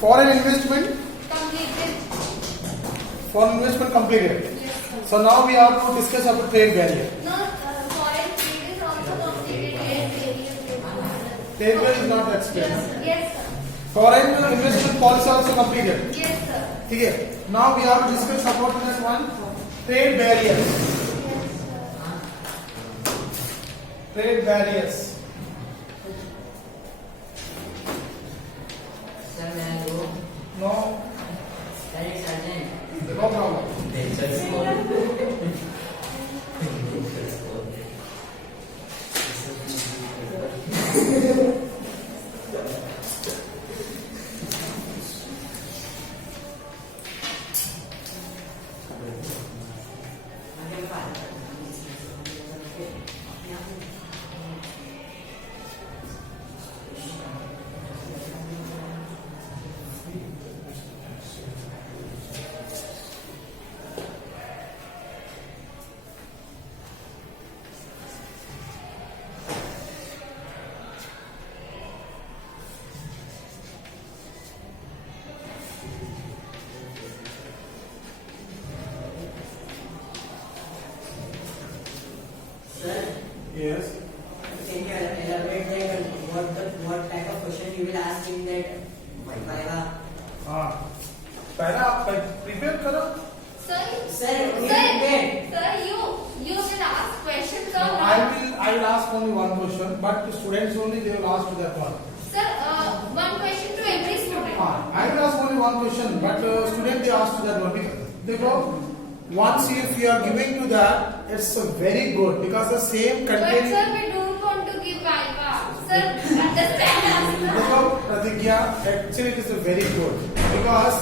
Foreign investment Completed. completed. Yes, sir. So now we have to discuss about trade barrier. No, foreign trade is also completed. Yes, Trade barrier is not explained. yes, sir. Foreign investment policy also completed. Yes, sir. Okay. Now we have to discuss about that one trade barriers. Yes, sir. Trade barriers. Sir, may I go? No, Direct Sergeant. no problem. Sir, Yes. can you elaborate that what type of question you will ask in that Viva? पहला आप prepare करो. Sir, Sir, we sir, prepared. sir, you will ask questions or I will ask only one question, but to students only they will ask to that one. Sir, one question to every student. I will ask only one question, but student they ask to that one. देखो, once if you are giving to that, it's very good because the same But content. sir, we don't want to give Viva. Sir, understand us. देखो, Pratigya, actually it is very good because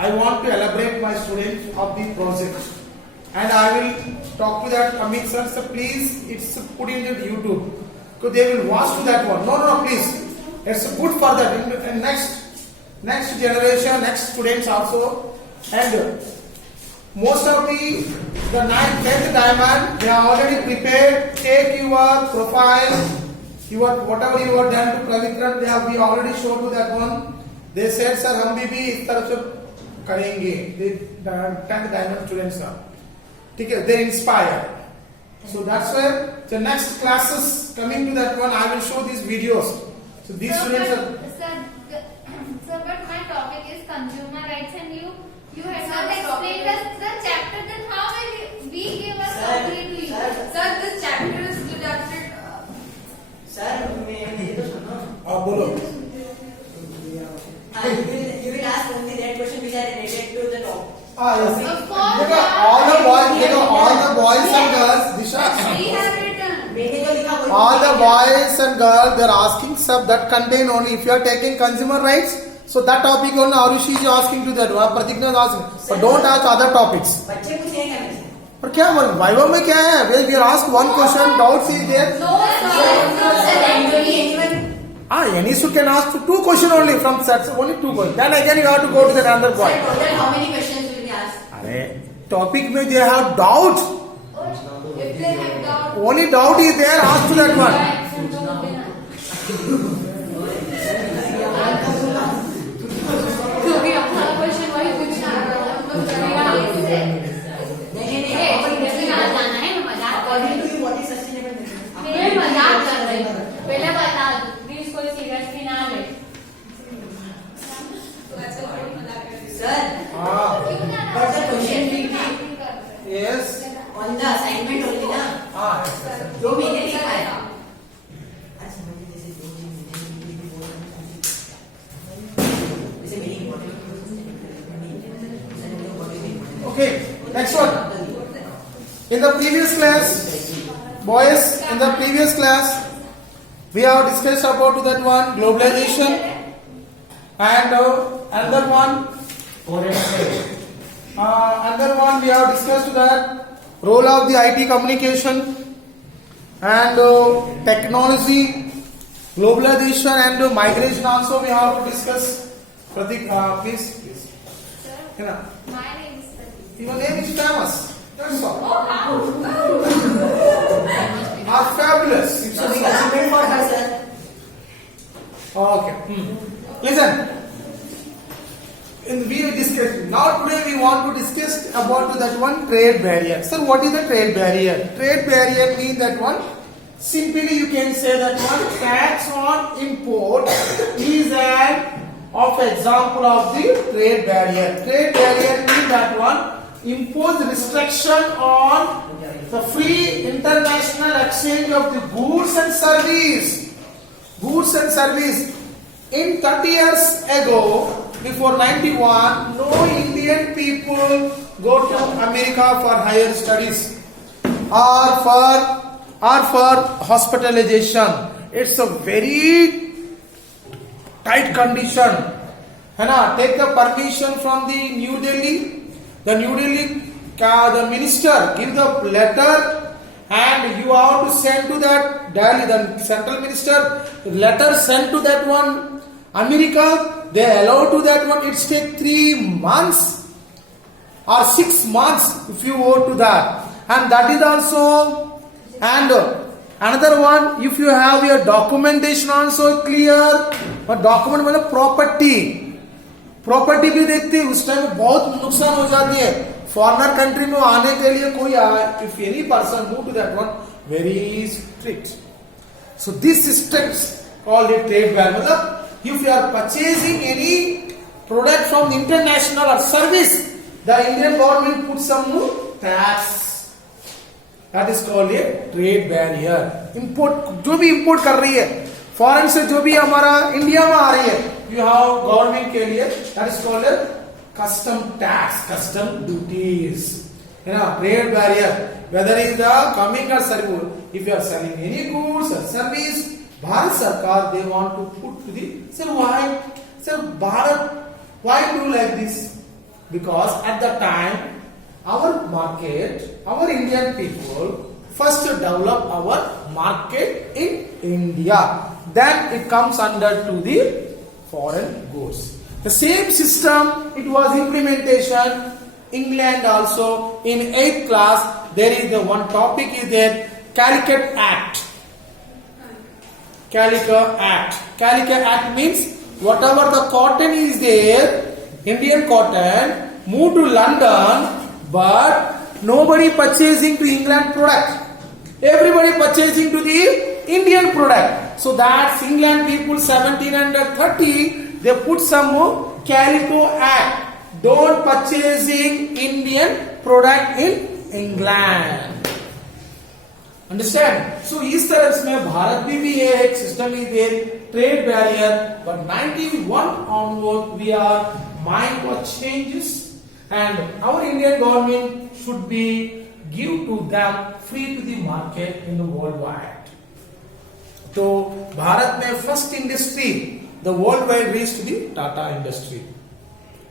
I want to elaborate my students of the project, and I will talk to that Amit sir. So please, it's put in the YouTube, because they will watch to that one. No, please, it's good for that in next generation, next students also, and most of the 9th, 10th diamond they are already prepared. Take your profile, whatever you have done to Pravitran, we already showed to that one. They said sir हम भी इस तरफ से करेंगे. The 10th diamond students are ठीक है, they inspire. So that's why the next classes coming to that one I will show these videos. So these students are. Sir, but my topic is consumer rights, and you have not explained us the chapter. Then how will we give us copy to you? Sir, this chapter is deducted. Sir, मेरे तो सुनो. आप बोलो. You will ask only that question which are related to the top. Yes. Of course. देखो all the boys and girls. Disha. We have written. मैंने तो लिखा कोई. All the boys and girls they are asking sub that contain only if you are taking consumer rights, so that topic only Arushi is asking to that one, Pratigna is asking, but don't ask other topics. बच्चे पूछेंगे मुझे. पर क्या viva में क्या है? We are asked one question, doubts is there. No, sir. Any student can ask two questions only from sets, only two questions. Then again you have to go to the another Sir, point. total how many questions will be asked? अरे topic में they have doubts. If they have doubt. Only doubt is there, ask to that one. क्योंकि अपना question वही पूछना है, हम लोग करेगा इससे। नहीं जाना है, मजाक कर रही according to you what is sustainable business? मैं मजाक कर रही हूँ। पहले बता दो, प्लीज कोई सीरियसली ना ले। Sir, but the question will be Yes. on the assignment only ना. जो मैंने लिखा है. अच्छा मुझे जैसे जो चीज मैंने बोला जैसे मेरी important. Okay. Next one. In the previous class, boys, in the previous class, we have discussed about that one globalization and another one. Another one we have discussed that role of the IT communication and technology, globalization and migration also we have to discuss. Pratik, please. Sir, my name is Pratik. Your name is famous. That's all. Oh, how? Are fabulous. So we got name for her, sir. Okay. Listen. We discussed. Now today we want to discuss about that one trade barrier. Sir, what is the trade barrier? Trade barrier means that one. Simply you can say that one tax on import is an of example of the trade barrier. Trade barrier means that one impose restriction on the free international exchange of the goods and service. Goods and service. In 30 years ago, before 91, no Indian people go to America for higher studies or for hospitalization. It's a very tight condition. Take the permission from the New Delhi. The New Delhi, the minister give the letter, and you have to send to that Delhi, the central minister, letter sent to that one America. They allow to that one. It's take 3 months or 6 months if you go to that, and that is also. And another one, if you have your documentation also clear, but document मतलब property भी देखते हैं, उस time बहुत नुकसान हो जाती है. फॉरेनर कंट्री में आने के लिए कोई if any person move to that one, very strict. So this strict called it trade barrier. मतलब if you are purchasing any product from international or service, the Indian government puts some tax. That is called a trade barrier. Import, जो भी import कर रही है foreign से, जो भी हमारा इंडिया में आ रही है, you have government के लिए, that is called a custom tax, custom duties. Trade barrier, whether it is the coming or service, if you are selling any goods or service, Bharat Sarkar, they want to put to the. Sir, why? Sir, Bharat, why do like this? Because at the time, our market, our Indian people first develop our market in India. Then it comes under to the foreign goods. The same system, it was implementation. England also, in 8th class, there is the one topic is there, Calicut Act. Calicut Act. Calicut Act means whatever the cotton is there, Indian cotton, move to London, but nobody purchasing to England product. Everybody purchasing to the Indian product. So that's England people 1730, they put some more Calicut Act. Don't purchasing Indian product in England. Understand? So इस तरह से भारत भी है एक system is there, trade barrier, but 91 onward we are mind what changes, and our Indian government should be give to them free to the market in the worldwide. तो भारत में first industry the worldwide reached the Tata industry,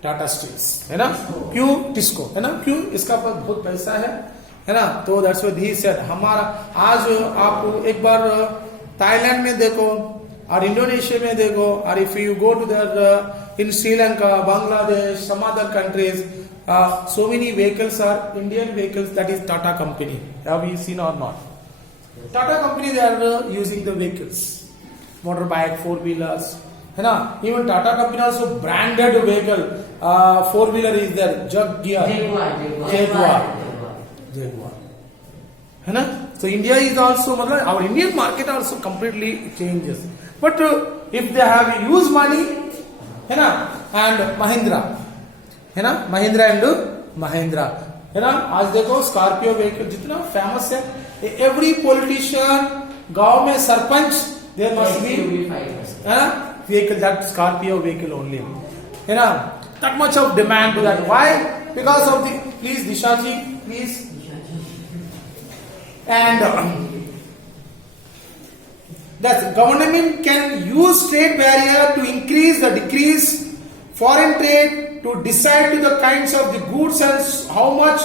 Tata Steels, है ना? क्यों? टिस्को, है ना? क्यों? इसका पास बहुत पैसा है ना? तो दैट्स व्हाई ही सेड हमारा आज आप एक बार थाईलैंड में देखो और इंडोनेशिया में देखो, और if you go to the in Sri Lanka, Bangladesh, some other countries, so many vehicles are Indian vehicles, that is Tata company. Have you seen or not? Tata company, they are using the vehicles, motorbike, four-wheelers, है ना? Even Tata company also branded vehicle, four-wheeler is there, Jaguar, है ना? So India is also, मतलब our Indian market also completely changes. But if they have used money, है ना? And Mahindra, है ना? Mahindra and Mahindra, है ना? आज देखो स्कॉर्पियो व्हीकल जितना फेमस है, every politician, गांव में सरपंच, there must be, है ना? Vehicle, that Scorpio vehicle only, है ना? That much of demand to that. Why? Because of the, please Disha ji, please. And that government can use trade barrier to increase or decrease foreign trade, to decide to the kinds of the goods and how much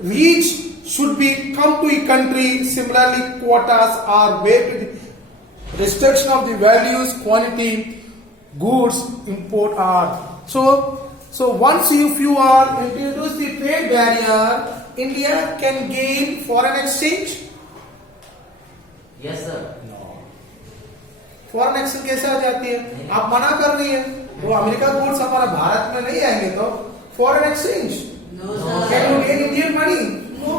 reach should be come to a country. Similarly, quotas are way to the restriction of the values, quantity, goods import are. So once if you are introduce the trade barrier, India can gain foreign exchange? Yes, sir. No. Foreign exchange कैसे आ जाती है? आप मना कर रही है तो America goods हमारा भारत में नहीं आएंगे तो foreign exchange can you gain Indian money? No.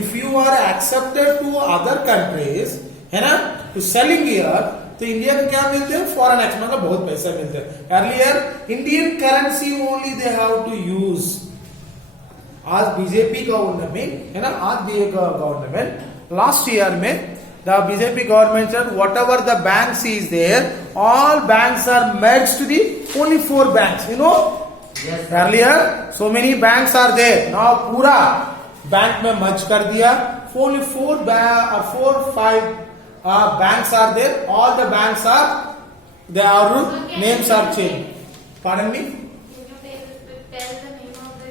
If you are accepted to other countries है ना टू सेलिंग हियर तो इंडिया को क्या मिलते हैं? फॉरेन एक्सचेंज मतलब बहुत पैसा मिलते हैं. Earlier Indian currency only they have to use. आज बीजेपी गवर्नमेंट है ना, आज भी एक गवर्नमेंट लास्ट ईयर में the BJP government said whatever the banks is there, all banks are merged to the only 4 banks. You know, Yes. earlier so many banks are there. Now पूरा bank में merge कर दिया. Only 4-5 banks are there. All the banks are their names are changed. Pardon me? Can you tell the name of the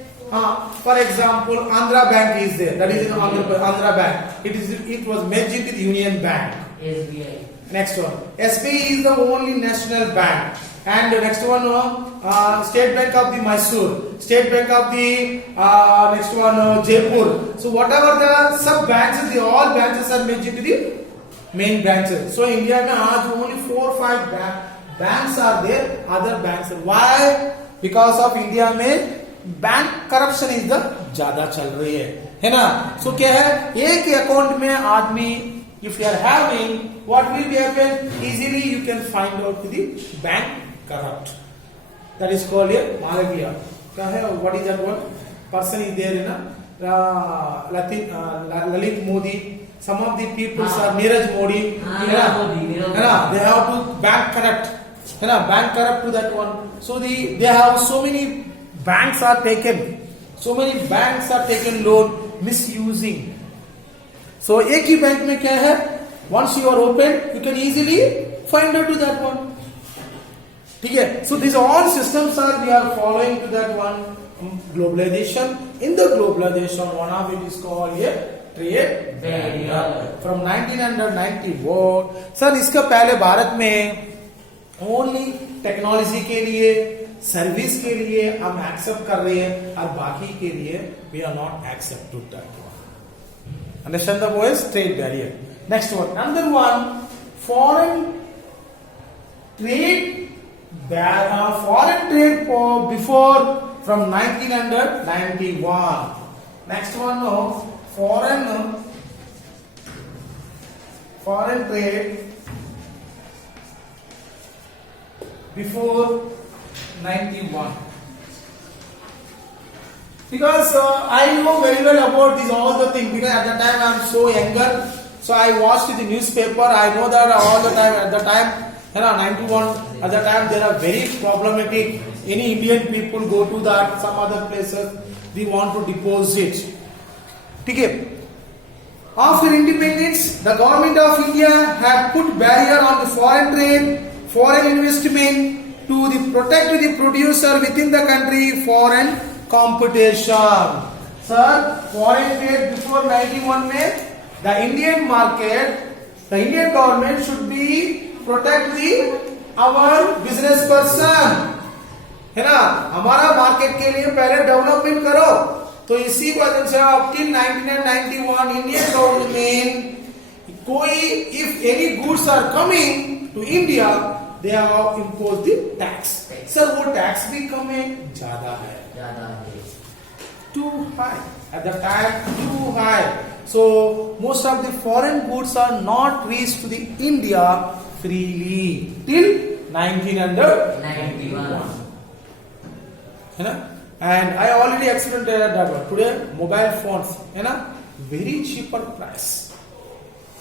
For example, Andhra Bank is there. That is in Andhra Bank. It was merged into the Union Bank. SBI. Next one, SBI is the only national bank. And the next one, State Bank of the Mysore, State Bank of the next one Jaipur. So whatever the sub branches, all branches are merged into the main branches. So India में आज only 4-5 banks are there. Other banks. Why? Because of India में bank corruption is the ज्यादा चल रही है ना. सो क्या है, एक अकाउंट में आदमी if you are having what will be happen, easily you can find out the bank corrupt. That is called ये मालविया. क्या है, what is that one person is there in Lalit Modi. Some of the peoples are Neeraj Modi है ना, they have to bank corrupt है ना, bank corrupt to that one. So they have so many banks are taken, so many banks are taken loan misusing. So एक ही bank में क्या है, once you are open you can easily find out to that one. ठीक है. So these all systems are we are following to that one globalization. In the globalization one of it is called a trade barrier from 1994. Sir इसका पहले भारत में only technology के लिए, service के लिए हम एक्सेप्ट कर रहे हैं और बाकी के लिए we are not accept to that one. Understand the voice trade barrier. Next one, another one, foreign trade before from 1991. Next one, foreign trade before 91. Because I know very well about these all the things, because at the time I am so younger, so I watched the newspaper. I know that all the time. At the time, 91. At the time, they are very problematic. Any Indian people go to that some other places, they want to deposit. Okay. After independence, the government of India had put barrier on the foreign trade, foreign investment to protect the producer within the country, foreign competition. Sir, foreign trade before 91 में the Indian market, the Indian government should be protect our business person. है ना, हमारा market के लिए पहले development करो. तो इसी वजह से अब till 1991 इंडियन गवर्नमेंट कोई if any goods are coming to India, they have imposed the tax. Sir, वो tax भी कम है, ज्यादा है. Too high at the time, too high. So most of the foreign goods are not reached to the India freely till 1991. है ना? And I already explained that one. Today mobile phones है ना, very cheaper price.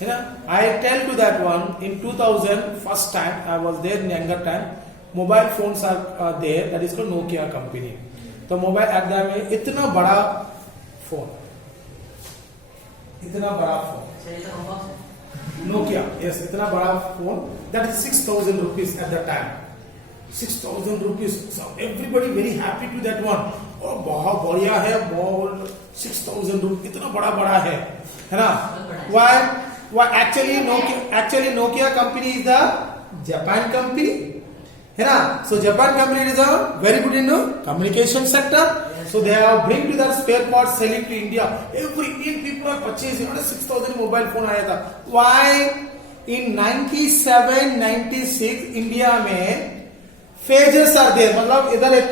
I tell to that one in 2000 first time I was there in younger time, mobile phones are there, that is called Nokia company. तो mobile eight में इतना बड़ा phone Nokia, yes, इतना बड़ा phone, that is 6,000 rupees at the time. 6,000 rupees. So everybody very happy to that one. Oh, बहुत बढ़िया है, बहुत 6,000 rupees, इतना बड़ा है ना? Why? Well, actually Nokia company is the Japan company, है ना? So Japan company is a very good in the communication sector. Yes. So they have bring to their spare parts selling to India. Every Indian people are purchasing. 6,000 mobile phone आया था. Why? in 97, 96 India में phases are there, मतलब इधर एक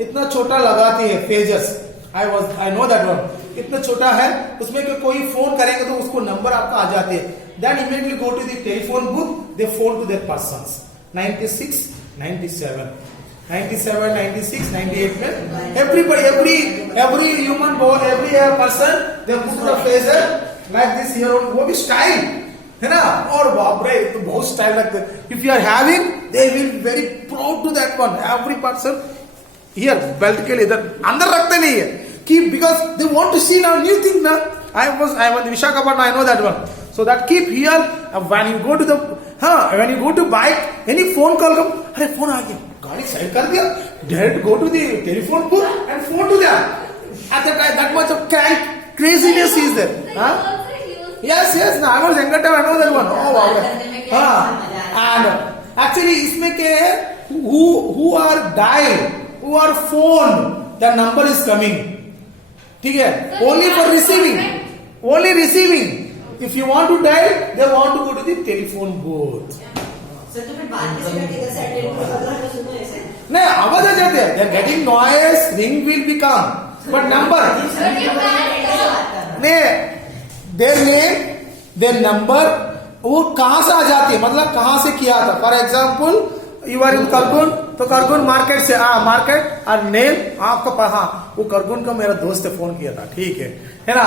इतना छोटा लगाती है phases, I know that one, इतना छोटा है, उसमें कोई फोन करेंगे तो उसको नंबर आपका आ जाते हैं, then immediately go to the telephone book, they phone to their persons. 96, 97, 97, 96, 98 में everybody, every human born, every person, they put the face like this here, वो भी स्टाइल है ना, और बाप रे तो बहुत स्टाइल लगते हैं. If you are having they will very proud to that one, every person here belt के लिए इधर अंदर रखते नहीं है कि because they want to see now new thing ना. I was Visakhapatnam, I know that one, so that keep here when you go to the when you go to bike any phone call come, अरे phone आ गया, गाड़ी side कर दिया, direct go to the telephone book and phone to them. At that much of craziness is there. Yes, no, I was younger time, I know that one. Oh wow. And actually इसमें क्या है, who are dial, who are phone, the number is coming. ठीक है, only for receiving, only receiving. If you want to dial, they want to go to the telephone booth. Sir तो फिर बात किसी का किधर से अटेंड करो, अगर तो सुनो ऐसे नहीं आवाज आ जाते हैं, they are getting noise, ring will become, but number नहीं, their name, their number, वो कहां से आ जाती है, मतलब कहां से किया था. For example you are in Khargone, तो करगुन मार्केट से मार्केट और नेल आपका, हाँ वो करगुन का मेरा दोस्त ने फोन किया था, ठीक है ना.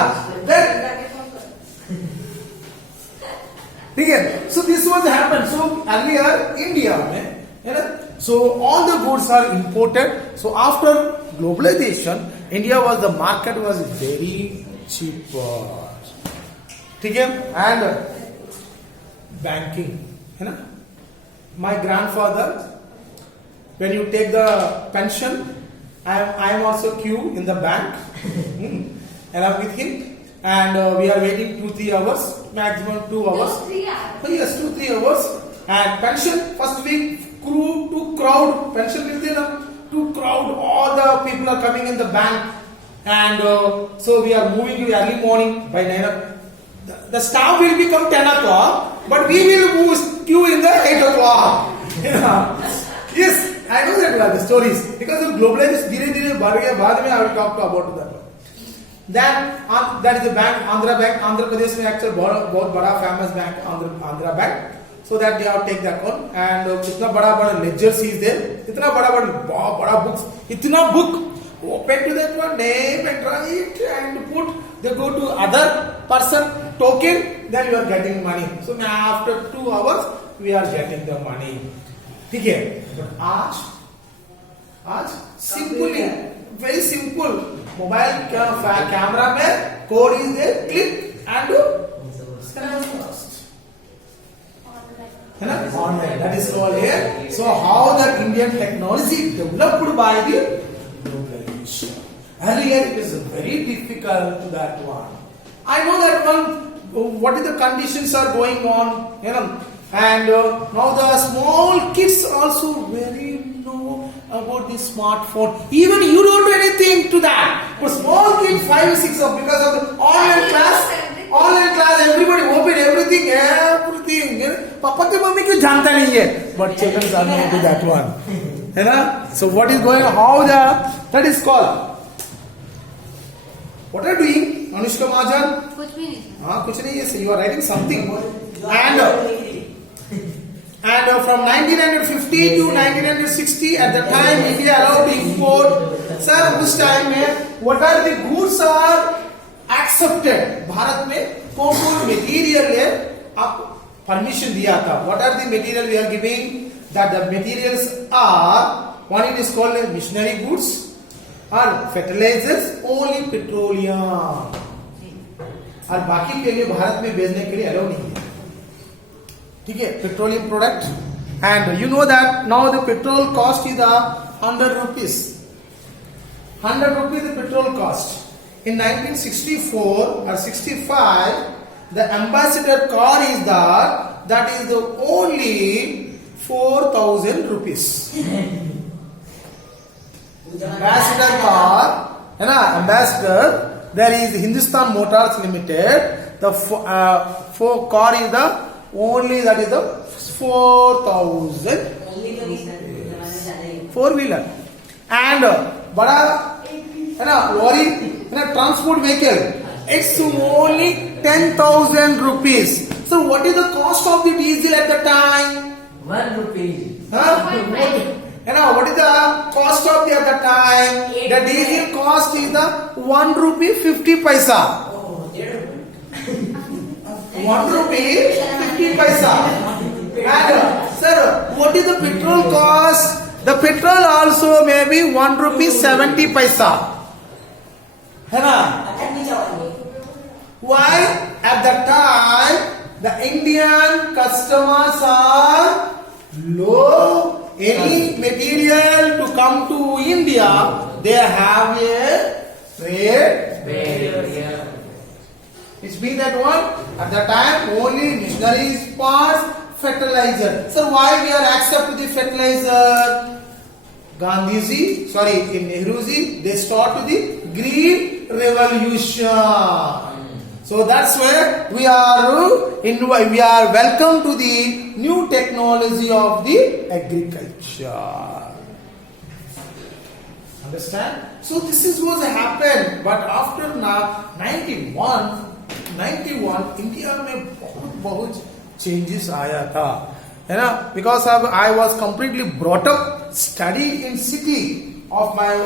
ठीक है, so this was happen. So earlier India में है ना, so all the goods are imported. So after globalisation India was the market was very cheaper. ठीक है, एंड बैंकिंग है ना. My grandfather, when you take the pension, I am also queue in the bank along with him, and we are waiting 2-3 hours, maximum 2 hours. 2-3 hours. Yes, 2-3 hours. And pension first week to crowd pension मिलती है ना, to crowd, all the people are coming in the bank. And so we are moving to early morning by 9 o'clock. The staff will become 10 o'clock, but we will move queue in the 8 o'clock. You know? Yes, I know that the stories. Because of globalization, धीरे-धीरे बढ़ गया. बाद में I will talk about that one. Then that is the bank, Andhra Bank. Andhra Pradesh में actually बहुत बड़ा famous bank, Andhra Bank. So that they have take that one. And इतना बड़ा ledgers is there. इतना बड़ा books. इतना book. Open to that one, name and write and put, they go to other person token, then you are getting money. So now after 2 hours we are getting the money. ठीक है, but आज simply, very simple, mobile camera में code is there, click and scan first. है ना, online, that is all here. So how that Indian technology developed by the earlier it is very difficult to that one. I know that one, what is the conditions are going on, you know, and now the small kids also very know about the smartphone. Even you don't do anything to that, but small kids 5 or 6 of, because of the online class, everybody open everything. पापा के mummy क्यों जानता नहीं है, but children are not to that one. है ना. So what is going on, how that is called. What are you doing, Anushka Mahajan? कुछ भी नहीं. हाँ कुछ नहीं है, you are writing something. And from 1950 to 1960, at the time India allowed import. Sir, उस time में what are the goods are accepted? Bharat में कौन material है आप permission दिया था. What are the material we are giving? That the materials are, one it is called missionary goods. और fertilisers, only petroleum, और बाकी के लिए भारत में बेचने के लिए अलाउ नहीं है. ठीक है, petroleum product. And you know that now the petrol cost is 100 rupees. 100 rupees the petrol cost. In 1964 or 65, the ambassador car is that is the only 4,000 rupees. Ambassador car, है ना, ambassador. There is Hindustan Motors Limited. The car is the only that is the 4,000 Only तो नहीं sir, जमाने में ज़्यादा ही। 4-wheeler and बड़ा है ना लॉरी है ना transport vehicle it's only 10,000 rupees. So what is the cost of the diesel at the time? 1 rupee. Huh? You know, what is the cost of the at the time? The diesel cost is the 1 rupee 50 paisa. Oh, 1.5 1 rupee 50 paisa. And sir, what is the petrol cost? The petrol also may be 1 rupee 70 paisa. है ना? Why? At that time, the Indian customers are low. Any material to come to India, they have a trade. Which means that what? At that time, only machineries, parts, fertilizer. So why we are accept the fertilizer? Gandhiji, in Nehruji, they start the Green Revolution. So that's where we are welcome to the new technology of the agriculture. Understand? So this is what happened. But after 91 India में बहुत changes आया था, है ना? Because I was completely brought up study in city of my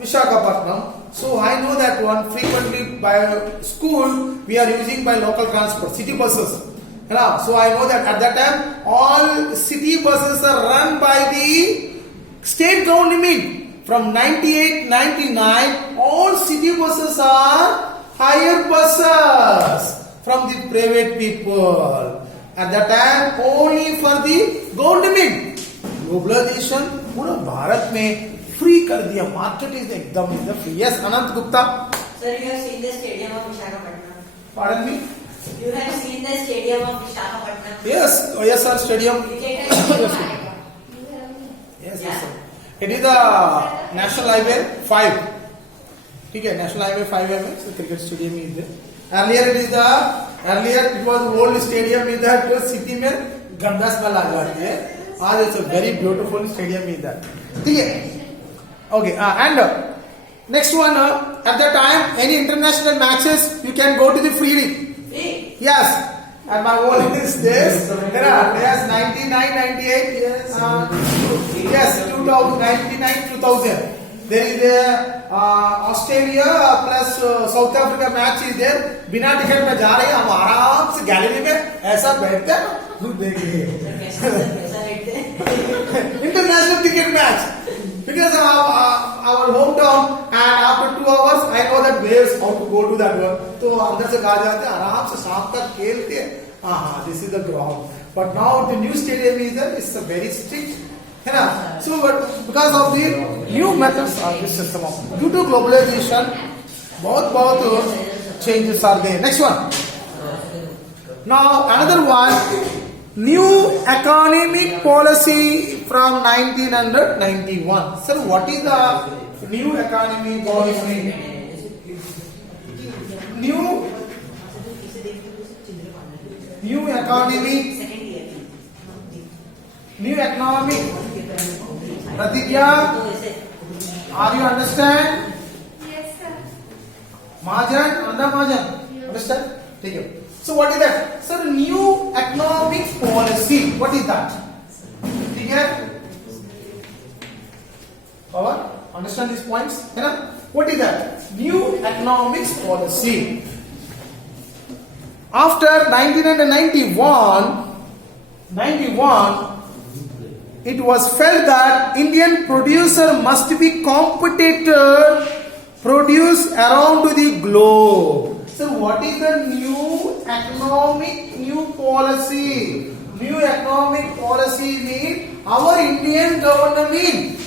Visakhapatnam. So I know that one frequently by school we are using by local transport, city buses. So I know that at that time all city buses are run by the state government. From 98-99 all city buses are hire buses from the private people. At that time only for the government. Globalization पूरा भारत में free कर दिया, market is एकदम free. Yes Anant Gupta. Sir, you have seen the stadium of Visakhapatnam. Pardon me? You have seen the stadium of Visakhapatnam. Yes, yes sir, stadium. Yes, yes sir. It is the National Highway 5. ठीक है, National Highway 5 है, so cricket stadium is there. Earlier it was old stadium is that city में गंदा smell आ जाती है. आज it's a very beautiful stadium is that. ठीक है. Okay, and next one, at that time, any international matches, you can go to the freely. Yes, and my old is this. Yes, 99, 98, yes, 99, 2000. There is a Australia plus South Africa match is there. बिना ticket में जा रहे हैं, हम आराम से gallery में ऐसा बैठते हैं, देखिए. International cricket match. Because our hometown, and after 2 hours I know that ways how to go to that one. तो अंदर से कहा जाते हैं आराम से शाम तक खेलते हैं. This is the ground. But now the new stadium is there. It's a very strict, है ना? So but because of the new methods of this system, due to globalization, बहुत changes are there. Next one. Now another one. New economic policy from 1991. Sir, what is the new economic policy? New economic. Pratigya, are you understand? Yes, sir. Mahajan, understand? Take it. So what is that? Sir, new economic policy. What is that? Clear? Power? Understand these points? What is that? New economics policy. After 1991, it was felt that Indian producer must be competitor, produce around the globe. So what is the new policy? New economic policy means our Indian government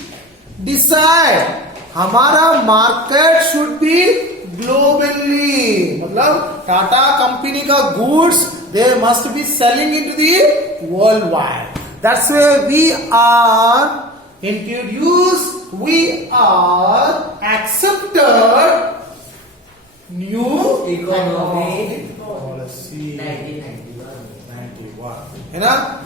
decide हमारा market should be globally. मतलब Tata company का goods they must be selling into the worldwide. That's why we are accepted new economic policy. 1991. है ना.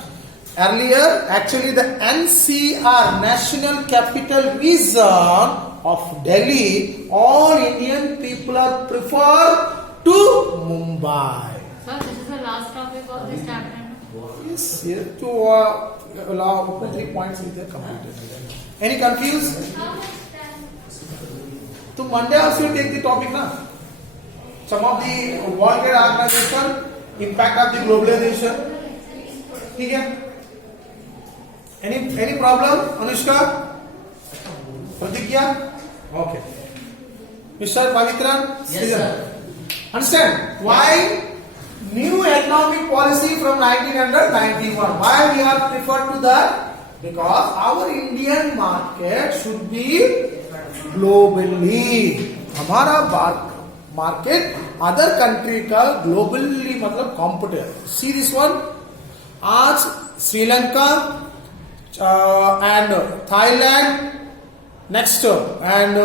Earlier, actually the NCR, National Capital Region of Delhi, all Indian people are prefer to Mumbai. Sir, this is the last topic of this chapter. Yes, here to allow 3 points with the completed. Any confused? How much time? So Monday also you take the topic na. Some of the World Trade Organization, impact of the globalization. ठीक है? Any problem, Anushka? Pratigya? Okay. Mr. Pavitran? Yes, sir. Understand why new economic policy from 1991? Why we have preferred to that? Because our Indian market should be globally. हमारा market other country का globally मतलब competitor. See this one? आज Sri Lanka and Thailand, next and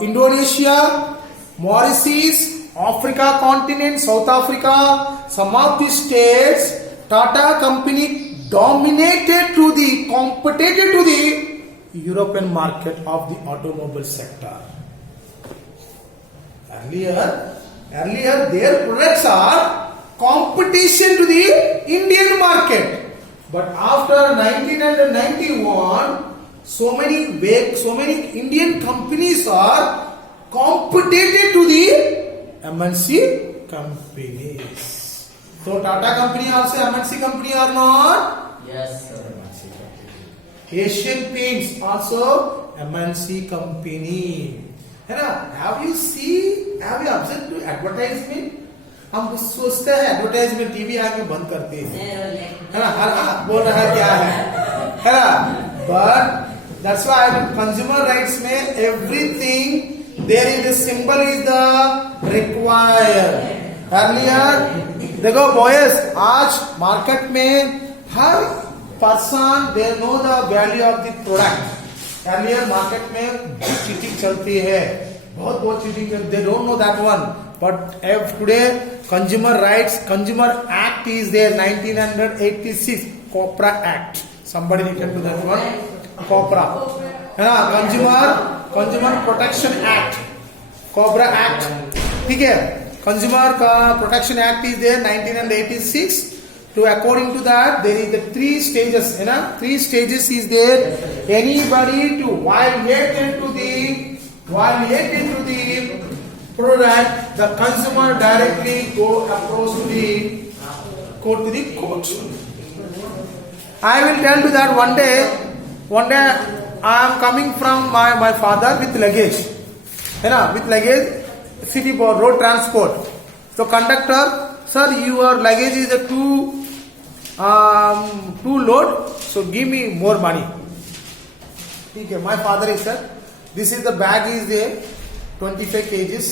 Indonesia, Mauritius, Africa continent, South Africa, some of the states, Tata company dominated to the competitive to the European market of the automobile sector. Earlier their products are competition to the Indian market. But after 1991, so many Indian companies are competitive to the MNC companies. So Tata company also MNC company or not? Yes, sir. Asian Paints also MNC company. है ना? Have you observed to advertisement? हम सोचते हैं advertisement TV आगे बंद करते हैं, है ना? हर बोल रहा है क्या है ना? But that's why consumer rights में everything there is the symbol is the required. Earlier देखो बॉयज, आज मार्केट में हर person they know the value of the product. Earlier market में चीटिंग चलती है, बहुत cheating, they don't know that one. But today, Consumer Act is there, 1986, COPRA Act. Somebody can do that one. COPRA. है ना? Consumer Protection Act. COPRA Act. ठीक है? Consumer Protection Act is there, 1986. So according to that, there is the 3 stages. है ना? 3 stages is there. Anybody to violate into the product, the consumer directly approach to the court. I will tell you that one day I am coming from my father with luggage, है ना? With luggage, city board, road transport. So conductor, sir, your luggage is a too load, so give me more money. ठीक है? My father is said, this is the bag is there, 25 kgs,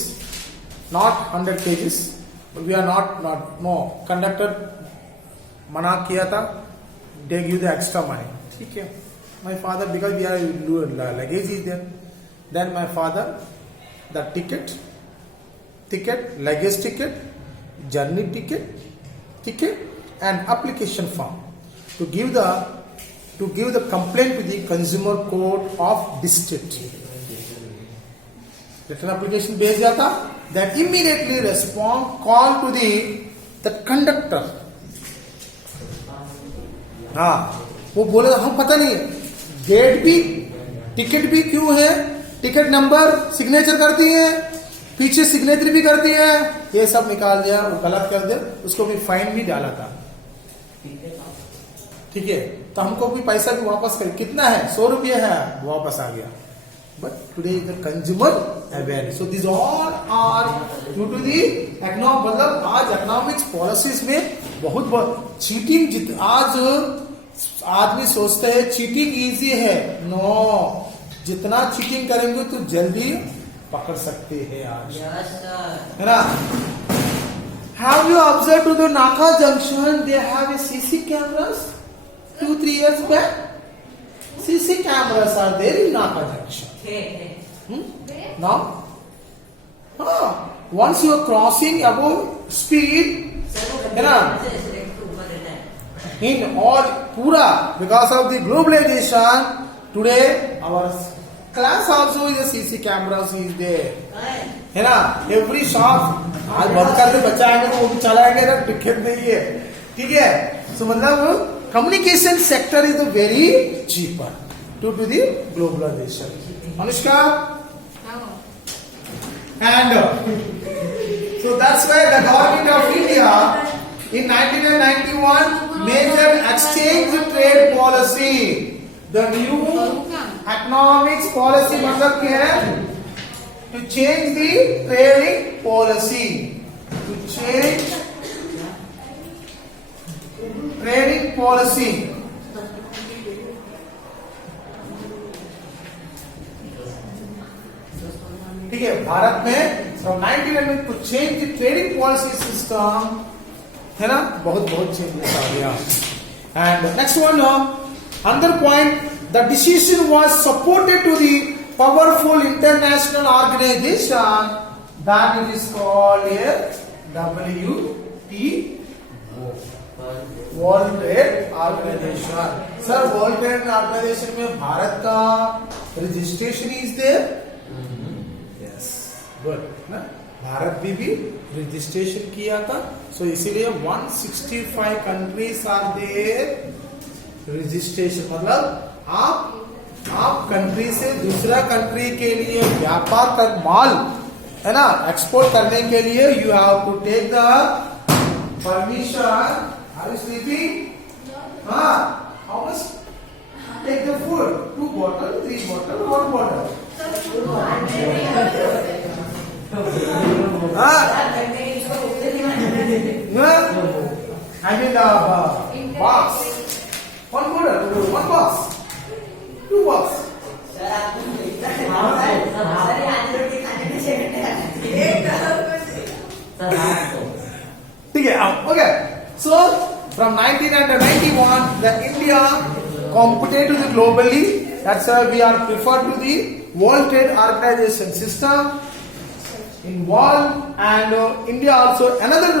not 100 kgs. But we are not no. Conductor मना किया था, they give the extra money. ठीक है? My father, because we are luggage is there, then my father the ticket, luggage ticket, journey ticket, and application form to give the complaint to the consumer court of district. Written application भेज जाता, then immediately respond, call to the conductor. हाँ, वो बोले हम पता नहीं date भी ticket भी क्यों है, टिकट नंबर सिग्नेचर करती है, पीछे सिग्नेचर भी करती है, ये सब निकाल दिया, वो गलत कर दिया, उसको भी फाइन भी डाला था. ठीक है? तो हमको भी पैसा भी वापस कर, कितना है, 100 रुपये है, वापस आ गया. But today is the consumer awareness. So these all are due to the मतलब आज economics policies में बहुत चीटिंग. आज आदमी सोचते हैं चीटिंग इजी है. नो, जितना चीटिंग करेंगे तो जल्दी पकड़ सकते हैं आज. है ना? Have you observed to the Naka junction? They have a CC cameras 2-3 years back. CC cameras are there in Naka junction. Now, once you are crossing above speed, है ना? in all pura because of the globalization. Today our class also is a CC cameras is there. है ना, every shop आज बंद करके बच्चा आएंगे तो वो भी चलाएंगे ना, टिकट नहीं है, ठीक है. सो मतलब communication sector is very cheaper to the globalisation. Anushka and so that's why the government of India in 1991 measured exchange trade policy. The new economics policy मतलब क्या है? To change the trading policy. To change trading policy. ठीक है, भारत में from 1991 to change the trading policy system, है ना, बहुत changes आ गया. And next one, another point, the decision was supported to the powerful international organization that it is called a WTO, World Trade Organization. Sir, World Trade Organization में भारत का registration is there? Yes, good. ना? भारत भी registration किया था. सो इसीलिए 165 countries are there. Registration मतलब आप country से दूसरा कंट्री के लिए व्यापार कर माल, है ना, एक्सपोर्ट करने के लिए you have to take the permission. Are you sleeping? हाँ. How much take the food? 2 bottle, 3 bottle, 1 bottle. I mean box. 1 bottle, 1 box, 2 box. ठीक है. Okay. So from 1991, the India competed globally. That's why we are preferred to the World Trade Organization system involved, and India also another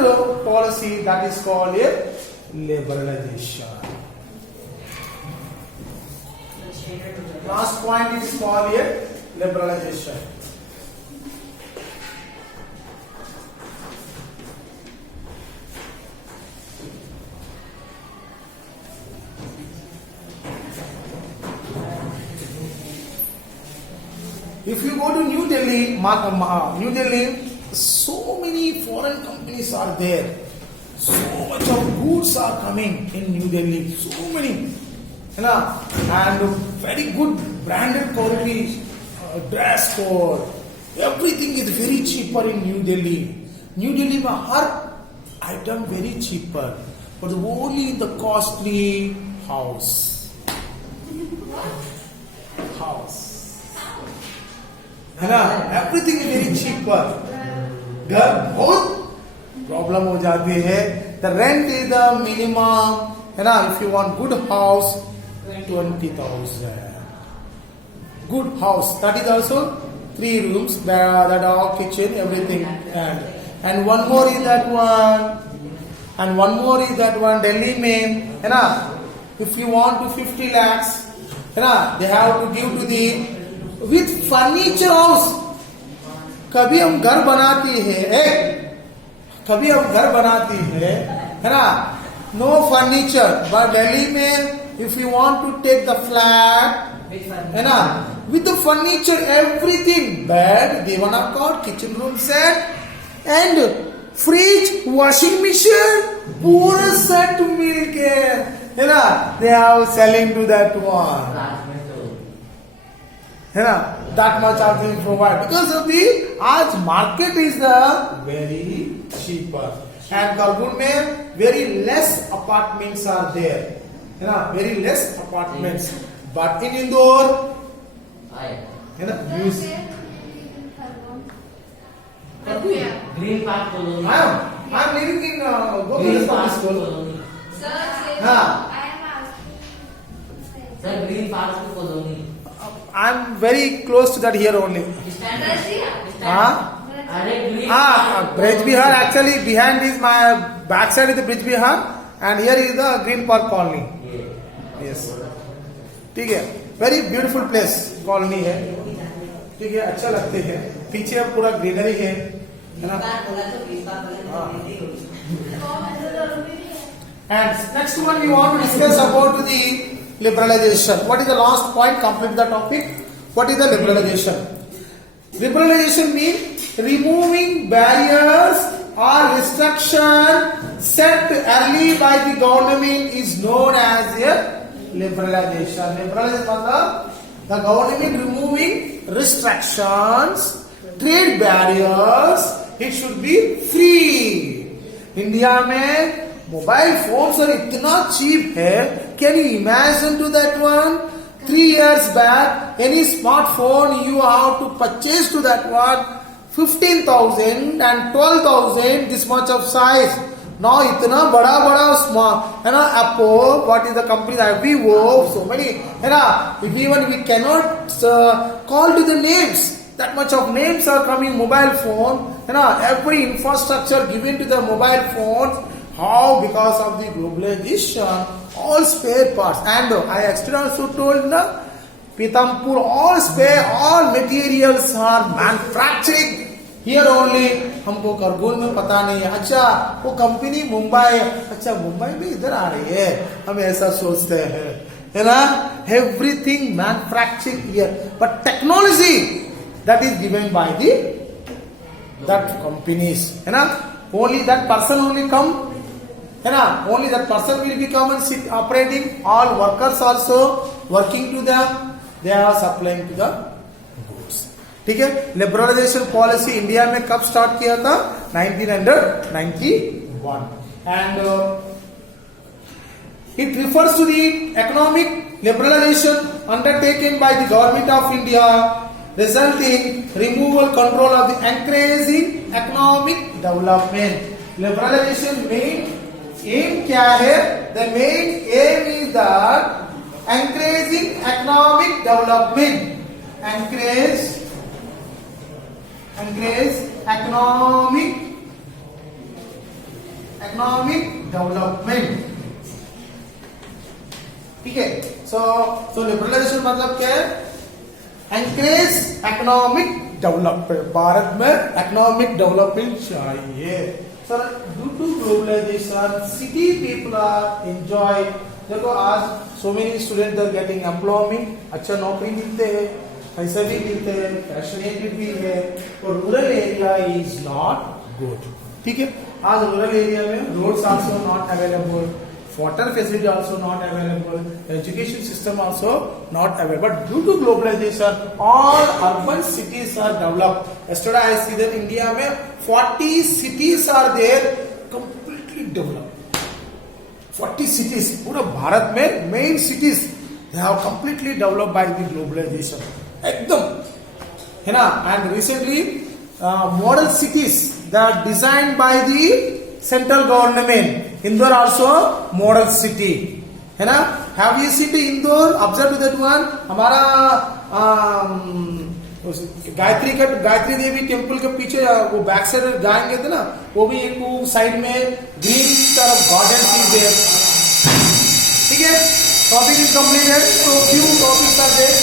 policy that is called a liberalization. Last point is called a liberalization. If you go to New Delhi, so many foreign companies are there. So much of goods are coming in New Delhi. So many, and very good branded quality, dress code. Everything is very cheaper in New Delhi. New Delhi में हर item very cheaper, but only the costly house. है ना, everything is very cheaper. घर बहुत problem हो जाती है. The rent is the minimum, है ना. If you want good house 20,000. Good house that is also 3 rooms, that are kitchen, everything, and one more is that one, Delhi में, है ना. If you want to 50 lakhs, है ना, they have to give to the with furniture house. कभी हम घर बनाती है, है ना, no furniture. But Delhi में if you want to take the flat, है ना, with the furniture, everything, bed, divana cot, kitchen room set, and fridge, washing machine, पूरा set मिलके, है ना, they are selling to that one. है ना, that much are being provided because of the आज market is the very cheaper, and Kalgun में very less apartments are there, है ना, very less apartments. But in Indore, है ना, use Green Park Colony. I am living in Green Park school. Colony. Sir, हाँ. I am asking. Sir, Green Park Colony. I am very close to that here only. हाँ. Green Bridge Bihar, actually behind is my backside is the Bridge Bihar, and here is the Green Park colony. Yes. ठीक है, very beautiful place colony है. ठीक है, अच्छा लगते हैं. पीछे अब पूरा ग्रीनरी है ना. And next one we want to discuss about the liberalization. What is the last point? Complete the topic. What is the liberalization? Liberalization means removing barriers or restriction set early by the government is known as a liberalization. Liberalization मतलब the government removing restrictions, trade barriers. It should be free. India में mobile phone sir इतना cheap है. Can you imagine to that one? 3 years back, any smartphone you have to purchase to that one 15,000 and 12,000, this much of size. Now इतना बड़ा बड़ा smart है ना. Apple, what is the company that Vivo, so many है ना. Even we cannot call to the names. That much of names are coming mobile phone है ना. Every infrastructure given to the mobile phones. How? Because of the globalization, all spare parts. And I yesterday also told na, Pitampur, all materials are manufacturing here only. हमको करगुल में पता नहीं है. अच्छा वो company Mumbai, अच्छा मुंबई में इधर आ रही है, हम ऐसा सोचते हैं है ना. Everything manufacturing here, but technology that is given by the that companies है ना. Only that person only come है ना. Only that person will become and sit operating. All workers also working to them. They are supplying to the goods. ठीक है. Liberalisation policy India में कब start किया था? 1991. And it refers to the economic liberalization undertaken by the government of India, resulting removal control of the encouraging economic development. Liberalization means aim क्या है? The main aim is that encouraging economic development. Encourage economic development. ठीक है. So liberalization मतलब क्या है? Encourage economic development. Bharat में economic development चाहिए. Sir, due to globalization, city people are enjoy. देखो आज so many students are getting employment. अच्छा नौकरी मिलते हैं, पैसे भी मिलते हैं, फैशनेटेड भी है. और rural area is not good. ठीक है. आज रूरल एरिया में roads also not available, water facility also not available, education system also not available. But due to globalization, all urban cities are developed. Yesterday I see that India में 40 cities are there completely developed. 40 cities पूरा भारत में main cities they have completely developed by the globalization. एकदम है ना. And recently model cities that are designed by the central government. Indore also model city है ना. Have you seen the Indore? Observe to that one. हमारा Gayatri Devi temple के पीछे वो back side जाएंगे थे ना, वो भी एक साइड में ग्रीन तरफ गार्डन इज देयर. ठीक है. Topic is completed. So few topics are there.